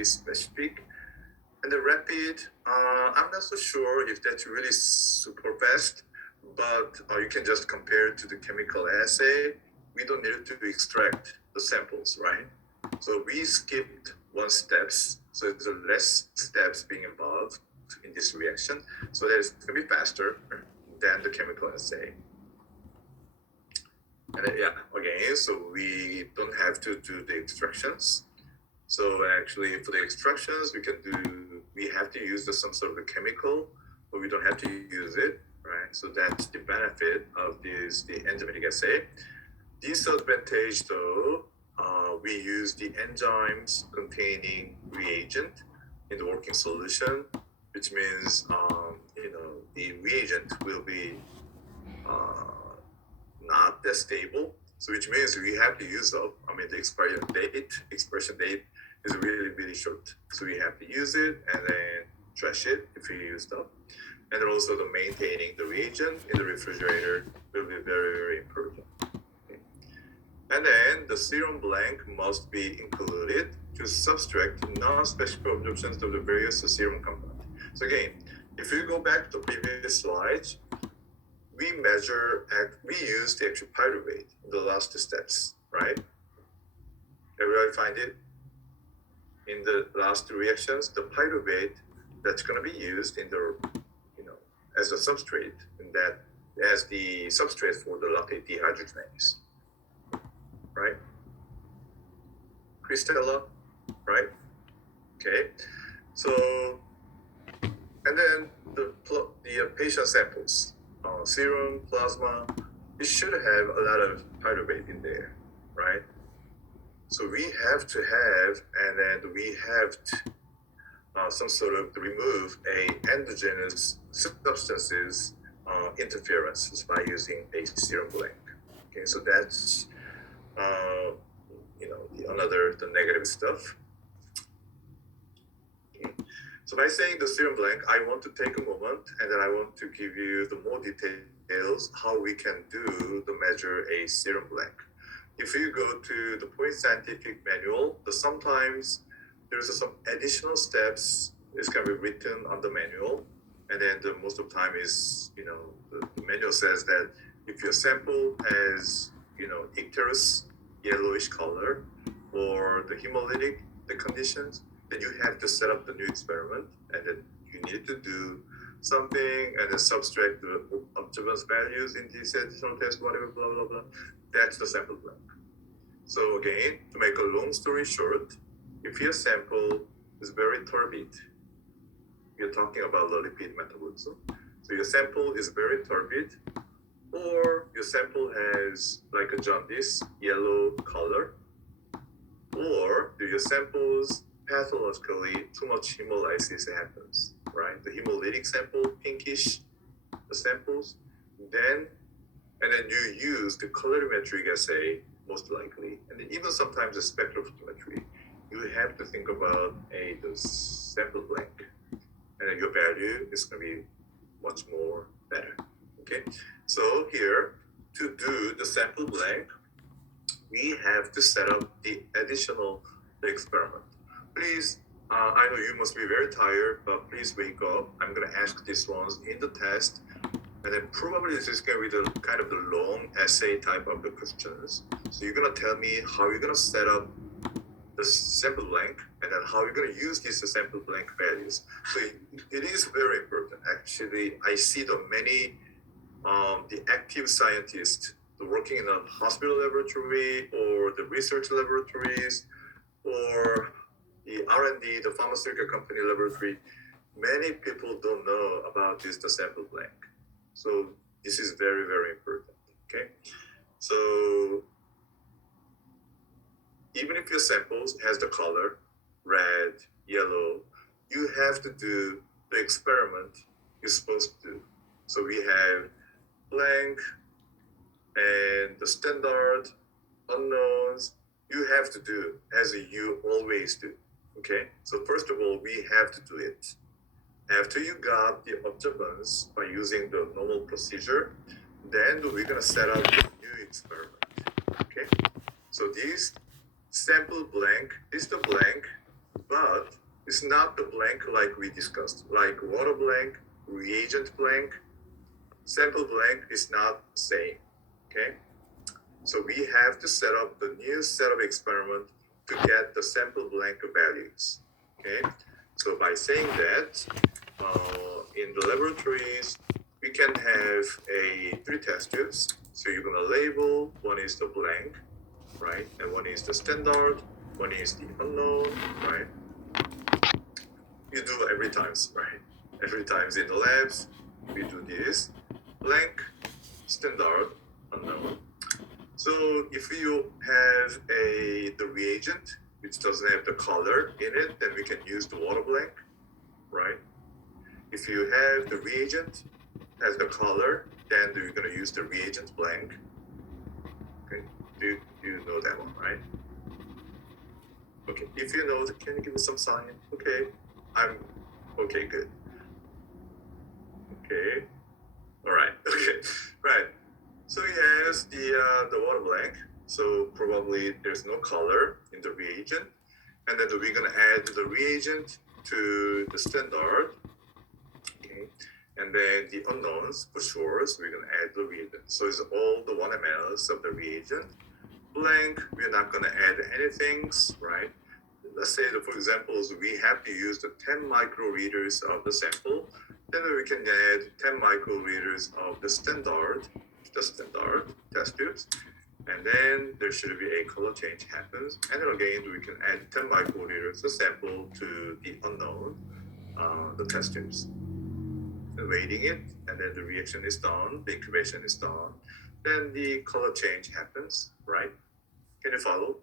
very specific. And the rapid, I'm not so sure if that's really super fast, but you can just compare it to the chemical assay. We don't need to extract the samples, right? So we skipped one steps, so there's less steps being involved in this reaction, so that it's going to be faster than the chemical assay. And again, so we don't have to do the extractions. So actually, for the extractions, we have to use some sort of a chemical, but we don't have to use it, right? So that's the benefit of the enzymatic assay. Disadvantage though, we use the enzymes containing reagent in the working solution, which means the reagent will be not that stable. So which means we have to use up. The expiration date is really, really short. So we have to use it and then trash it if we used up. And then also the maintaining the reagent in the refrigerator will be very, very important. Okay. And then the serum blank must be included to subtract non-specific absorptions of the various serum compounds. So again, if you go back to the previous slides, we use the actual pyruvate in the last steps, right? Everybody find it? In the last two reactions, the pyruvate that's going to be used in the, as a substrate, and that as the substrate for the lactate dehydrogenase, right? Christella, right? Okay, so, and then the patient samples, serum, plasma, it should have a lot of pyruvate in there, right? So we have to have, and then we have to, some sort of remove a endogenous substances interferences by using a serum blank. Okay, so that's the negative stuff. Okay. So by saying the serum blank, I want to take a moment and then I want to give you the more details how we can do the measure a serum blank. If you go to the Point Scientific Manual, sometimes there's some additional steps is going to be written on the manual, and then most of the time is, the manual says that if your sample has, icterous yellowish color or the hemolytic the conditions, then you have to set up the new experiment, and then you need to do something and then subtract the observance values in this additional test, whatever, blah, blah, blah. That's the sample blank. So again, to make a long story short, if your sample is very turbid, you're talking about the lipid metabolism. So your sample is very turbid, or your sample has like a jaundice, yellow color, or do your samples pathologically too much hemolysis happens, right? The hemolytic sample, pinkish, the samples, and then you use the colorimetric assay most likely, and then even sometimes the spectrophotometry. You have to think about the sample blank, and then your value is going to be much more better. Okay, so here to do the sample blank, we have to set up the additional experiment. Please, I know you must be very tired, but please wake up. I'm going to ask these ones in the test, and then probably this is going to be the kind of the long essay type of the questions. So you're going to tell me how you're going to set up the sample blank, and then how you're going to use these sample blank values. So it is very important. Actually, I see the many the active scientists working in a hospital laboratory or the research laboratories or the R&D, the pharmaceutical company laboratory. Many people don't know about the sample blank. So this is very, very important. Okay, so even if your samples has the color red, yellow, you have to do the experiment you're supposed to do. So we have blank and the standard, unknowns. You have to do as you always do. Okay, so first of all, we have to do it. After you got the observance by using the normal procedure, then we're gonna set up a new experiment. Okay, so this sample blank is the blank but it's not the blank like we discussed, like water blank, reagent blank, sample blank is not the same, okay? So we have to set up the new set of experiment to get the sample blank values, okay? So by saying that, in the laboratories, we can have three test tubes. So you're gonna label, one is the blank, right? And one is the standard, one is the unknown, right? You do every times, right? Every times in the labs, we do this, blank, standard, unknown. So if you have the reagent which doesn't have the color in it, then we can use the water blank, right? If you have the reagent has the color, then you're gonna use the reagent blank. Okay, do you know that one, right? Okay, if you know, can you give me some sign? Okay, okay, good. Okay, all right, okay, right. So he has the water blank. So probably there's no color in the reagent, and then we're gonna add the reagent to the standard. Okay, and then the unknowns for sure. So we're gonna add the reagent. So it's all the 1 ml of the reagent. Blank, we're not gonna add anything, right? Let's say that, for example, we have to use the 10 microliters of the sample. Then we can add 10 microliters of the standard test tubes. And then there should be a color change happens. And then again, we can add 10 microliters of sample to the unknown, the test tubes. And waiting it, and then the reaction is done, the incubation is done. Then the color change happens, right? Can you follow?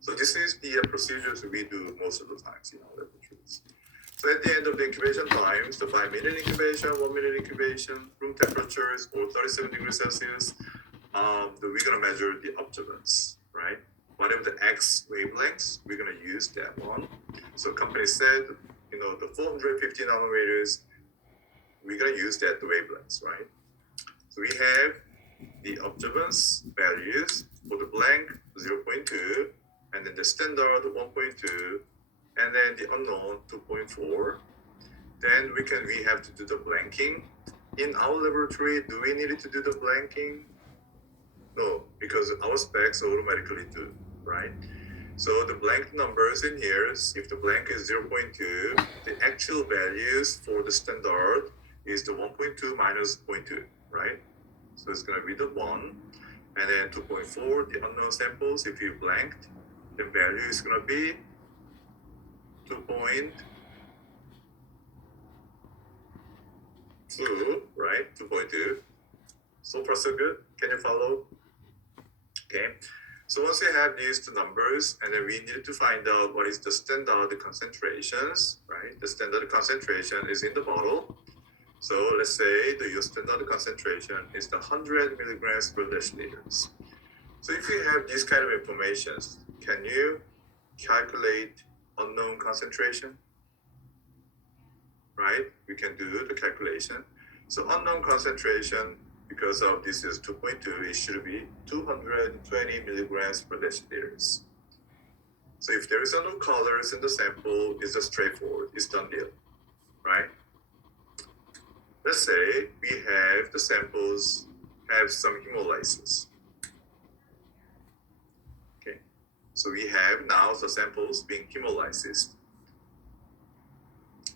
So this is the procedures we do most of the times in our laboratories. So at the end of the incubation times, the 5-minute incubation, 1-minute incubation, room temperatures, or 37 degrees Celsius, we're gonna measure the observance, right? Whatever the X wavelengths, we're gonna use that one. So company said, the 450 nanometers, we're gonna use that wavelengths, right? So we have the observance values for the blank 0.2, and then the standard 1.2, and then the unknown 2.4. Then we have to do the blanking. In our laboratory, do we need to do the blanking? No, because our specs automatically do, right? So the blank numbers in here, if the blank is 0.2, the actual values for the standard is the 1.2 minus 0.2, right? So it's gonna be the 1, and then 2.4, the unknown samples, if you blanked, the value is gonna be 2.2, right? 2.2. So far so good. Can you follow? Okay. So once we have these two numbers, and then we need to find out what is the standard concentrations, right? The standard concentration is in the bottle. So let's say your standard concentration is the 100 milligrams per deciliters. So if you have this kind of information, can you calculate unknown concentration? Right? We can do the calculation. So unknown concentration, because of this is 2.2, it should be 220 milligrams per deciliters. So if there is no colors in the sample, it's just straightforward, it's done deal, right? Let's say we have the samples have some hemolysis. Okay, so we have now the samples being hemolyzed.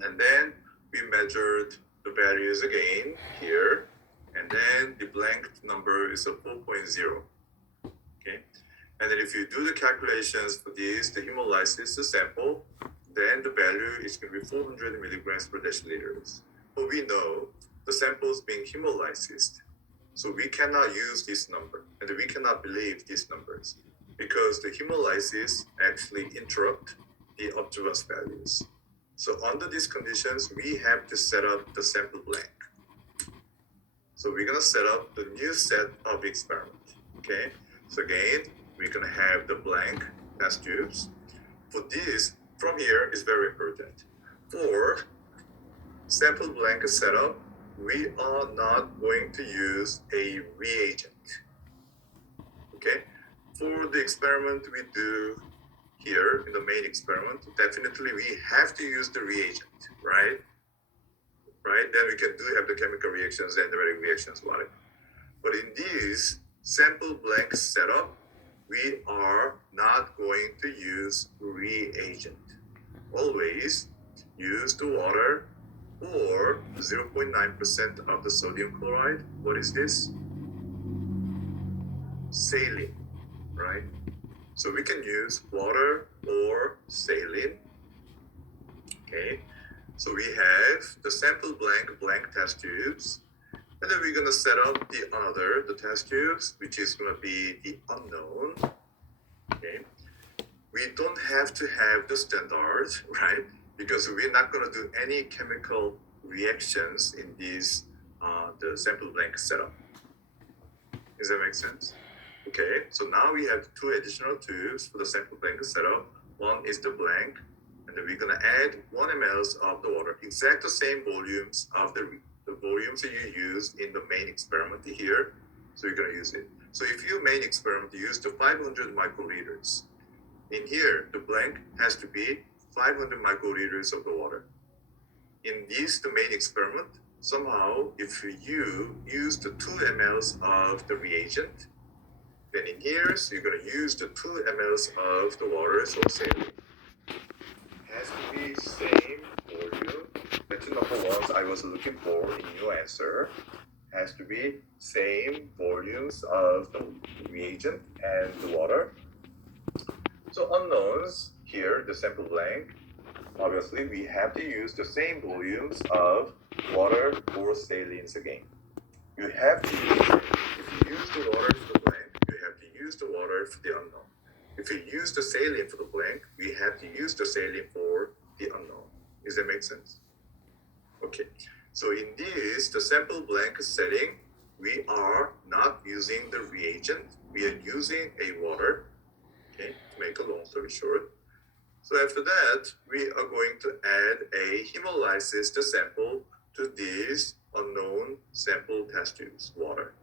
And then we measured the values again here, and then the blank number is a 4.0. Okay, and then if you do the calculations for this, the hemolysis sample, then the value is going to be 400 milligrams per deciliters. But we know the sample is being hemolyzed, so we cannot use this number, and we cannot believe these numbers because the hemolysis actually interrupt the observance values. So under these conditions, we have to set up the sample blank. So we're gonna set up the new set of experiment, okay? So again, we're gonna have the blank test tubes. For this, from here is very important. For sample blank setup, we are not going to use a reagent, okay? For the experiment we do here in the main experiment, definitely we have to use the reagent, right? Then we can do have the chemical reactions and the reactions, whatever. But in this sample blank setup, we are not going to use reagent. Always use the water or 0.9% of the sodium chloride. What is this? Saline, right? So we can use water or saline. Okay, so we have the sample blank test tubes, and then we're gonna set up the test tubes, which is gonna be the unknown. Okay, we don't have to have the standard, right? Because we're not gonna do any chemical reactions in this the sample blank setup. Does that make sense? Okay, so now we have two additional tubes for the sample blank setup. One is the blank, and then we're gonna add 1 ml of the water, exact the same volumes of the volumes that you used in the main experiment here. So you're gonna use it. So if your main experiment you use the 500 microliters, in here the blank has to be 500 microliters of the water. In this the main experiment, somehow if you use the 2 ml of the reagent, then in here, so you're going to use the 2 ml of the water, so saline. Has to be same volume. That's the number ones I was looking for in your answer. Has to be same volumes of the reagent and the water. So unknowns here, the sample blank. Obviously, we have to use the same volumes of water or salines again. You have to use, if you use the water for the blank, you have to use the water for the unknown. If you use the saline for the blank, we have to use the saline for the unknown. Does that make sense? Okay. So in this, the sample blank setting, we are not using the reagent. We are using a water. Okay, to make a long story short. So after that, we are going to add a hemolysis the sample to this unknown sample test tubes, water.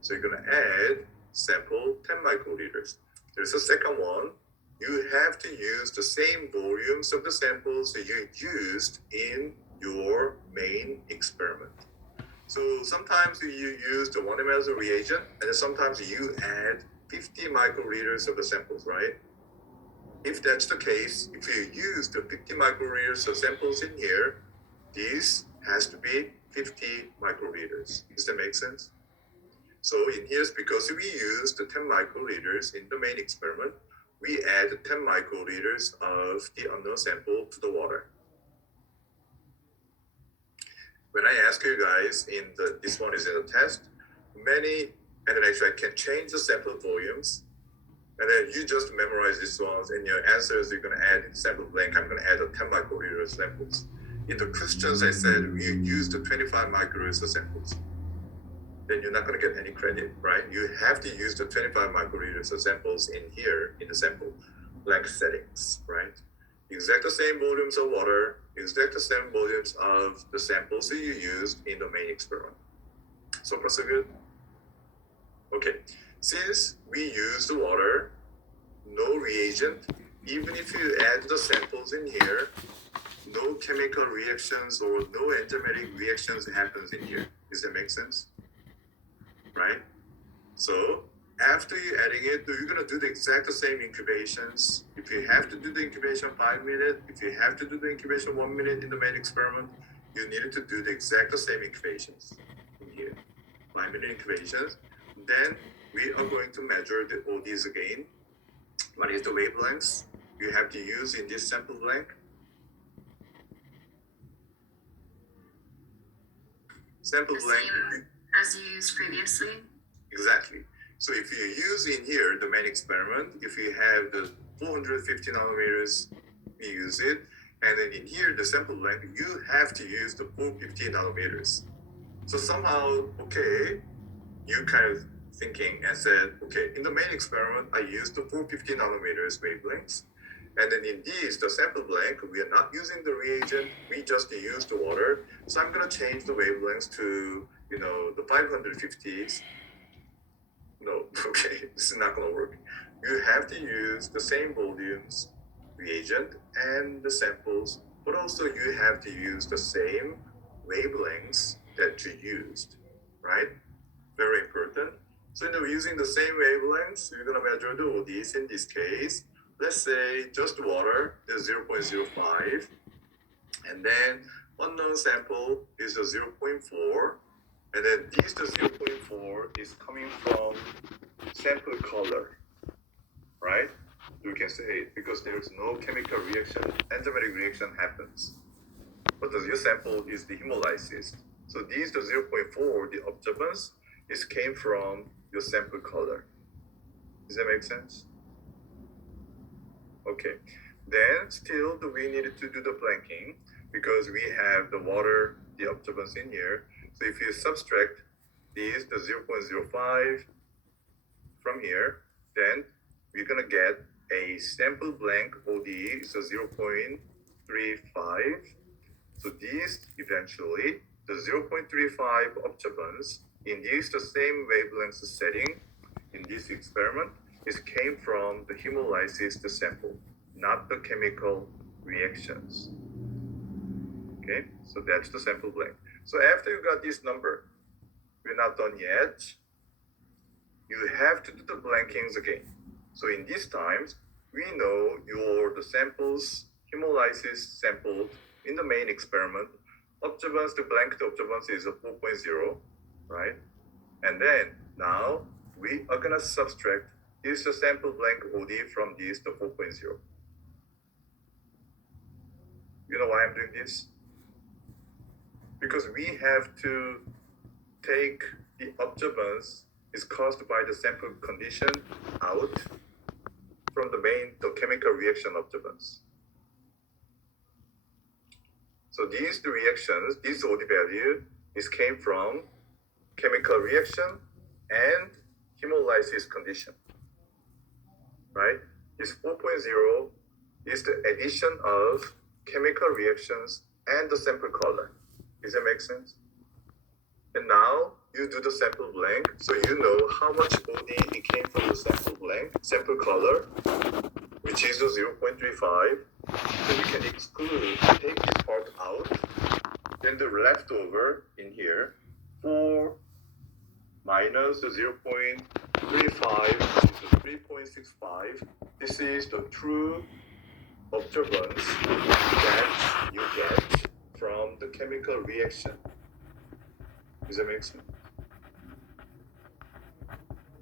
So you're going to add sample 10 microliters. There's a second one. You have to use the same volumes of the samples that you used in your main experiment. So sometimes you use the 1 ml of reagent, and then sometimes you add 50 microliters of the samples, right? If that's the case, if you use the 50 microliters of samples in here, this has to be 50 microliters. Does that make sense? So in here, because we use the 10 microliters in the main experiment, we add 10 microliters of the unknown sample to the water. When I ask you guys this one is in a test, and then actually I can change the sample volumes, and then you just memorize these ones, and your answers you're going to add in sample blank. I'm going to add a 10 microliter samples. In the questions I said you use the 25 microliter samples, then you're not going to get any credit, right? You have to use the 25 microliter samples in here in the sample blank settings, right? Exact the same volumes of water, exact the same volumes of the samples that you used in the main experiment. So far so good? Okay. Since we use the water, no reagent, even if you add the samples in here, no chemical reactions or no enzymatic reactions happens in here. Does that make sense? Right? So after you adding it, you're gonna do the exact same incubations. If you have to do the incubation 5 minutes, if you have to do the incubation 1 minute in the main experiment, you needed to do the exact same incubations in here. 5 minute incubations. Then we are going to measure the ODs again. What is the wavelengths you have to use in this sample blank? Sample blank. Same as you used previously. Exactly. So if you use in here the main experiment, if you have the 450 nanometers, you use it. And then in here, the sample blank, you have to use the 450 nanometers. So somehow, okay, you kind of thinking and said, okay, in the main experiment, I used the 450 nanometers wavelengths. And then in these, the sample blank, we are not using the reagent, we just use the water. So I'm gonna change the wavelengths to, the 550s. No, okay, this is not gonna work. You have to use the same volumes reagent and the samples, but also you have to use the same wavelengths that you used, right? Very important. So using the same wavelengths, you're gonna measure the ODs in this case. Let's say just water is 0.05, and then unknown sample is a 0.4, and then this the 0.4 is coming from sample color, right? You can say it because there's no chemical reaction, enzymatic reaction happens. But your sample is the hemolysis. So this the 0.4, the observance is came from your sample color. Does that make sense? Okay. Then still we needed to do the blanking because we have the water, the observance in here. So if you subtract these, the 0.05 from here, then we're gonna get a sample blank ODE is a 0.35. So these eventually, the 0.35 observance in this the same wavelength setting in this experiment is came from the hemolysis the sample, not the chemical reactions. Okay, so that's the sample blank. So after you got this number, we're not done yet. You have to do the blankings again. So in these times, we know the samples, hemolysis sampled in the main experiment, observance, the blanked observance is a 4.0, right? And then now we are gonna subtract this sample blank OD from this the 4.0. You know why I'm doing this? Because we have to take the observance is caused by the sample condition out from the chemical reaction observance. So these the reactions, this OD value is came from chemical reaction and hemolysis condition, right? This 4.0 is the addition of chemical reactions and the sample color. Does that make sense? And now you do the sample blank, so you know how much OD it came from the sample blank, sample color, which is the 0.35. So we can exclude, take this part out, then the leftover in here, 4 minus the 0.35, which is 3.65. This is the true observance that you get from the chemical reaction. Does that make sense?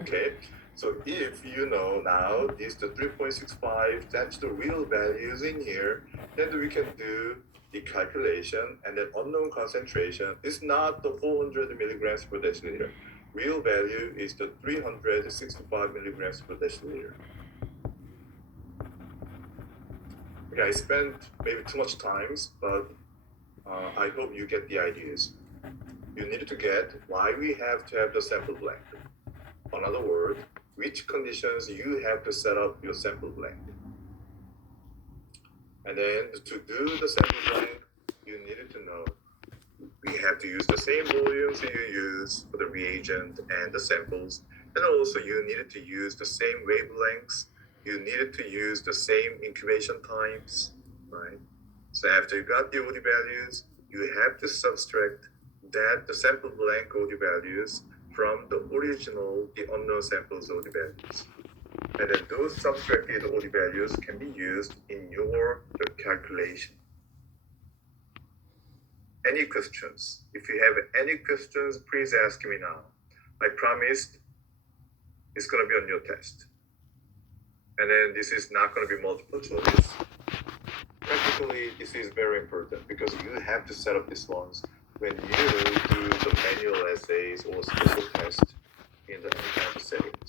Okay, so if you know now this the 3.65, that's the real values in here, then we can do the calculation, and then unknown concentration is not the 400 milligrams per deciliter. Real value is the 365 milligrams per deciliter. Okay, I spent maybe too much time, but I hope you get the ideas. You need to get why we have to have the sample blank. In other words, which conditions you have to set up your sample blank. And then to do the sample blank, you needed to know we have to use the same volumes that you use for the reagent and the samples. And also you needed to use the same wavelengths. You needed to use the same incubation times, right? So after you got the OD values, you have to subtract that the sample blank OD values from the original, the unknown samples OD values. And then those subtracted OD values can be used in your calculation. Any questions? If you have any questions, please ask me now. I promised it's going to be on your test. And then this is not going to be multiple choice. Practically, this is very important because you have to set up these ones when you do the manual essays or special tests in the settings.